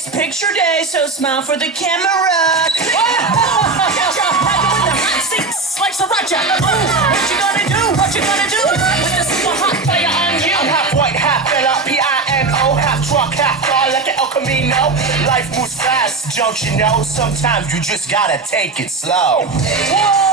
It's picture day, so smile for the camera. Like sriracha. What you gonna do? What you gonna do? With the super hot fire on you. I'm half white, half fella, P-I-N-O, half truck, half car, like an El Camino. Life moves fast, don't you know? Sometimes you just gotta take it slow. Whoa!